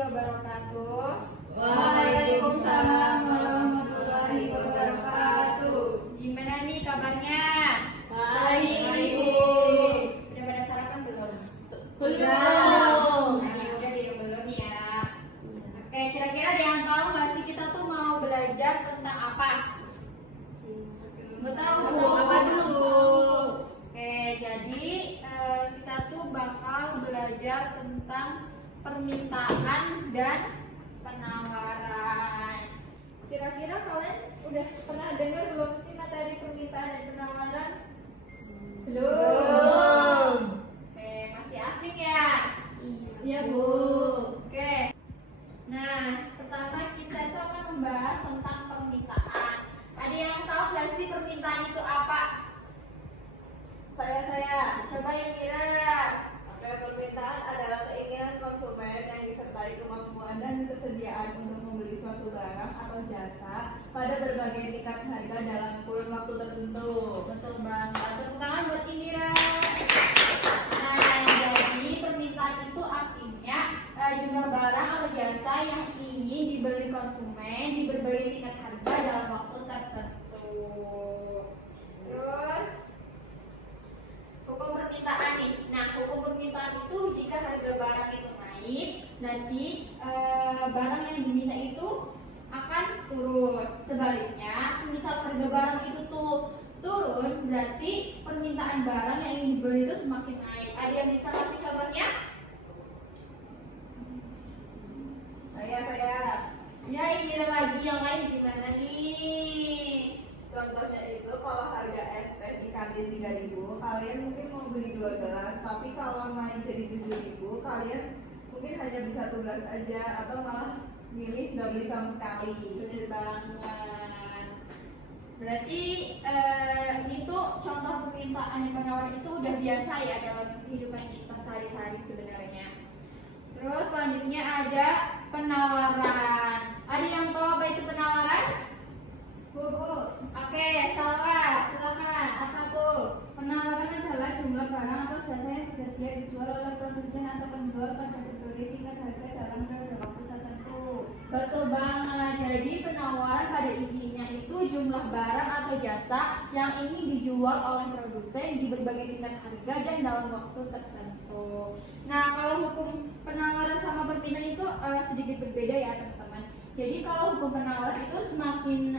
wabarakatuh. Waalaikumsalam warahmatullahi wabarakatuh. Gimana nih kabarnya? Baik. Udah pada sarapan belum? Belum. Nah, ya udah deh belum ya. Oke, kira-kira ada yang tahu nggak sih kita tuh mau belajar tentang apa? Nggak tahu, Nggak Bu. tahu apa dulu? dulu? Oke, jadi kita tuh bakal belajar tentang permintaan dan penawaran. Kira-kira kalian udah pernah dengar belum sih materi permintaan dan penawaran? Belum. Oke, masih asing ya? Iya, Bu. Oke. Nah, pertama kita itu akan membahas tentang permintaan. Ada yang tahu nggak sih permintaan itu apa? Saya. Coba yang kira. Oke, permintaan adalah keinginan konsumen yang disertai kemampuan dan kesediaan untuk membeli suatu barang atau jasa pada berbagai tingkat harga dalam kurun waktu tertentu. Betul banget. Tepuk tangan buat Indira. Nah, jadi permintaan itu artinya jumlah barang atau jasa yang ingin dibeli konsumen di berbagai tingkat harga dalam waktu tertentu. Terus hukum permintaan nih. Nah, hukum permintaan itu jika harga barang itu naik, nanti barang yang diminta itu akan turun. Sebaliknya, semisal harga barang itu tuh turun, berarti permintaan barang yang ingin dibeli itu semakin naik. Ada yang bisa kasih contohnya? Saya. Ya, ini lagi yang lain gimana nih? Contohnya itu kalau harga es teh di kantin 3.000, kalian mungkin mau beli 2 gelas, tapi kalau naik jadi 7.000, kalian mungkin hanya beli 1 gelas aja atau malah milih nggak beli sama sekali. Bener banget. Berarti itu contoh permintaan dan penawaran itu udah biasa ya dalam kehidupan kita sehari-hari sebenarnya. Terus selanjutnya ada penawaran. Ada yang tahu apa itu penawaran? Bu. Oke, salah. Silakan. Apa tuh? Penawaran adalah jumlah barang atau jasa yang bersedia dijual oleh produsen atau penjual pada berbagai tingkat harga dalam periode waktu tertentu. Betul banget. Jadi penawaran pada intinya itu jumlah barang atau jasa yang ingin dijual oleh produsen di berbagai tingkat harga dan dalam waktu tertentu. Nah, kalau hukum penawaran sama permintaan itu sedikit berbeda ya teman-teman. Jadi kalau hukum penawaran itu semakin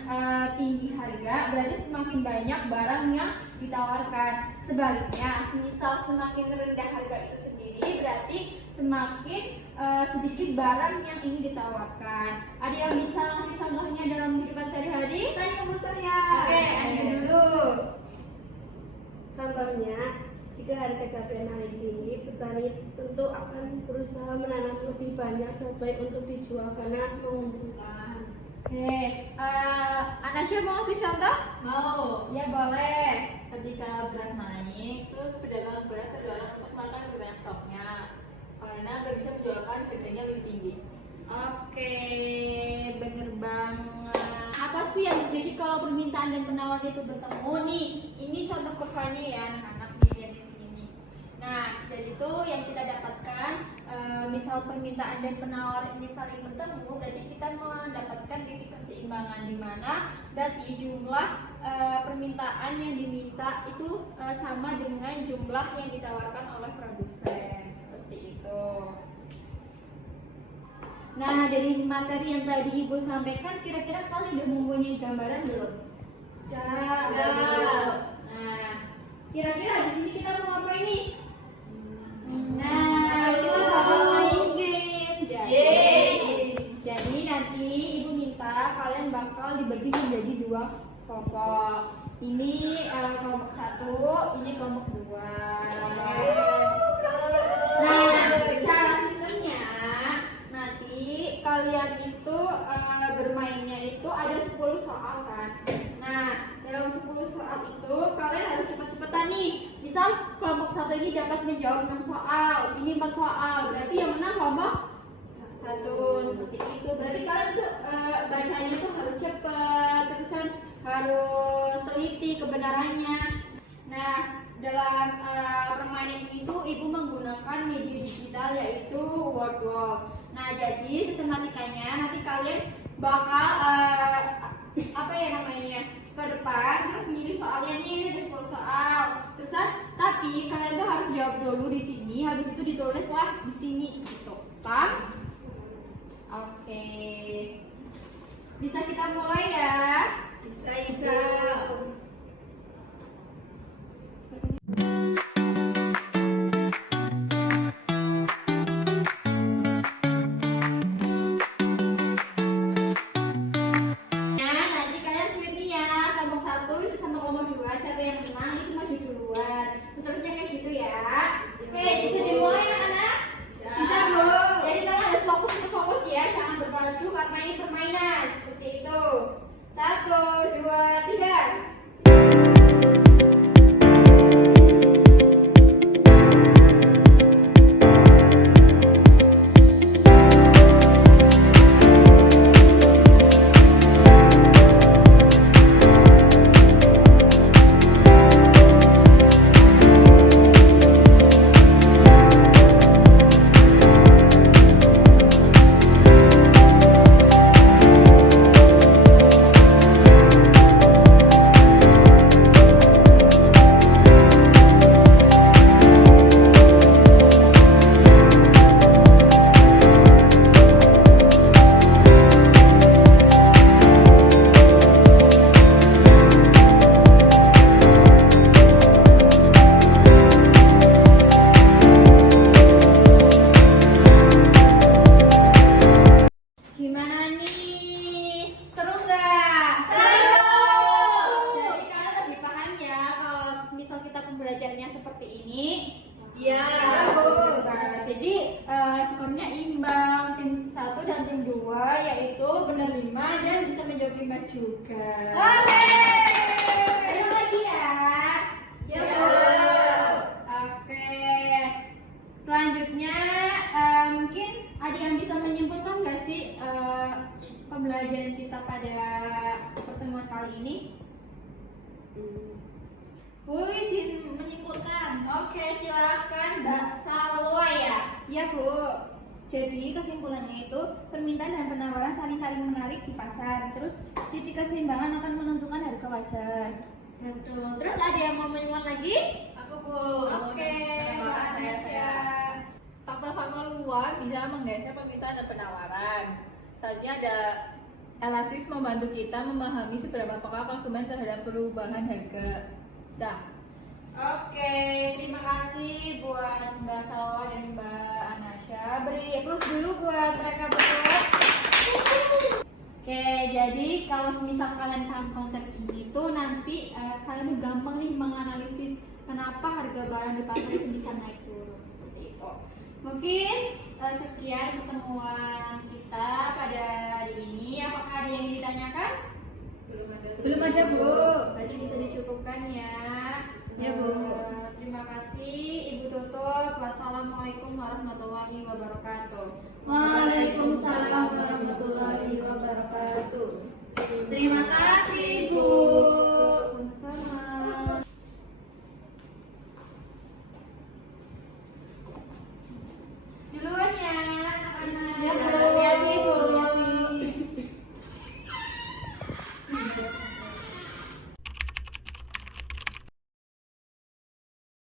tinggi harga, berarti semakin banyak barang yang ditawarkan. Sebaliknya, semisal semakin rendah harga itu sendiri, berarti semakin sedikit barang yang ingin ditawarkan. Ada yang bisa ngasih contohnya dalam kehidupan sehari-hari? Saya Bu Surya. Oke, Anda dulu. Contohnya, jika harga cabai naik tinggi, petani tentu akan berusaha menanam lebih banyak cabai untuk dijual karena menguntungkan. Oke, Anasya mau ngasih contoh? Mau. Ya boleh. Ketika beras naik, terus pedagang beras tergerak untuk menaikkan lebih banyak stoknya karena agar bisa menjualkan harganya lebih tinggi. Oke, bener banget. Apa sih yang terjadi kalau permintaan dan penawaran itu bertemu nih? Ini contoh kurvanya ya anak-anak nih, lihat di sini nih. Nah, jadi itu yang kita dapatkan, misal permintaan dan penawaran ini saling bertemu, berarti kita mendapatkan titik keseimbangan di mana berarti jumlah permintaan yang diminta itu sama dengan jumlah yang ditawarkan oleh produsen, seperti itu. Nah, dari materi yang tadi Ibu sampaikan, kira-kira kalian udah mempunyai gambaran belum? Ya, Nah, kira-kira di sini kita mau ngapain nih? Nah, kita bakal main game. Jadi nanti Ibu minta kalian bakal dibagi menjadi 2 kelompok. Ini kelompok 1, ini kelompok 2. Nah, cara sistemnya nanti kalian itu bermainnya itu ada 10 soal kan. Nah, dalam 10 soal itu kalian harus cepet-cepetan nih. Misal kelompok 1 ini dapat menjawab 6 soal, ini 4 soal, berarti yang menang kelompok 1, seperti itu. Berarti kalian tuh bacanya tuh harus cepet, terusan harus teliti kebenarannya. Nah, dalam permainan ini tuh ibu menggunakan media digital yaitu Wordwall. Nah, jadi sistematikanya nanti kalian bakal apa ya namanya, ke depan terus milih soalnya nih, ada 10 soal. Terus tapi kalian tuh harus jawab dulu di sini, habis itu ditulislah di sini gitu. Paham? Oke. Bisa kita mulai ya? Bisa. Nah, nanti kalian sweet nih ya. Kelompok 1 bisa sama kelompok 2, siapa yang menang itu maju duluan. Terusnya kayak gitu ya. Oke, bisa dimulai anak-anak? Bisa, Bu. Jadi kalian harus fokus ya, jangan berbaju karena ini permainan. Seperti itu. 1, 2, 3. Gimana nih? Seru nggak? Seru! Jadi kalian lebih paham ya kalau misal kita pembelajarannya seperti ini. Iya. Bu. Nah, jadi skornya imbang, tim 1 dan tim 2 yaitu benar 5 dan bisa menjawab 5 juga. Ayo lagi ya. Ya, Bu. Oke. Selanjutnya mungkin ada yang bisa menyimpulkan nggak sih pembelajaran kita pada pertemuan kali ini? Bu, izin menyimpulkan. Oke, silakan Mbak Salwa ya. Ya, Bu. Jadi kesimpulannya itu permintaan dan penawaran saling menarik di pasar. Terus sisi keseimbangan akan menentukan harga wajar. Betul. Terus ada yang mau menyimpulkan lagi? Aku Bu. Oke, Mbak Anesya. Faktor-faktor luar bisa menggeser permintaan dan penawaran. Selanjutnya ada elastis membantu kita memahami seberapa peka konsumen terhadap perubahan harga. Dah. Oke, terima kasih buat Mbak Salwa dan Mbak Anasya. Beri plus dulu buat mereka berdua. Oke, jadi kalau misal kalian paham konsep ini tuh nanti kalian tuh gampang nih menganalisis kenapa harga barang di pasar itu bisa naik turun seperti itu. Mungkin sekian pertemuan kita pada hari ini. Apakah ada yang ditanyakan? Belum ada, Bu. Berarti bisa dicukupkan ya. Ya, Bu. Terima kasih Ibu Tutut. Wassalamualaikum warahmatullahi wabarakatuh. Waalaikumsalam.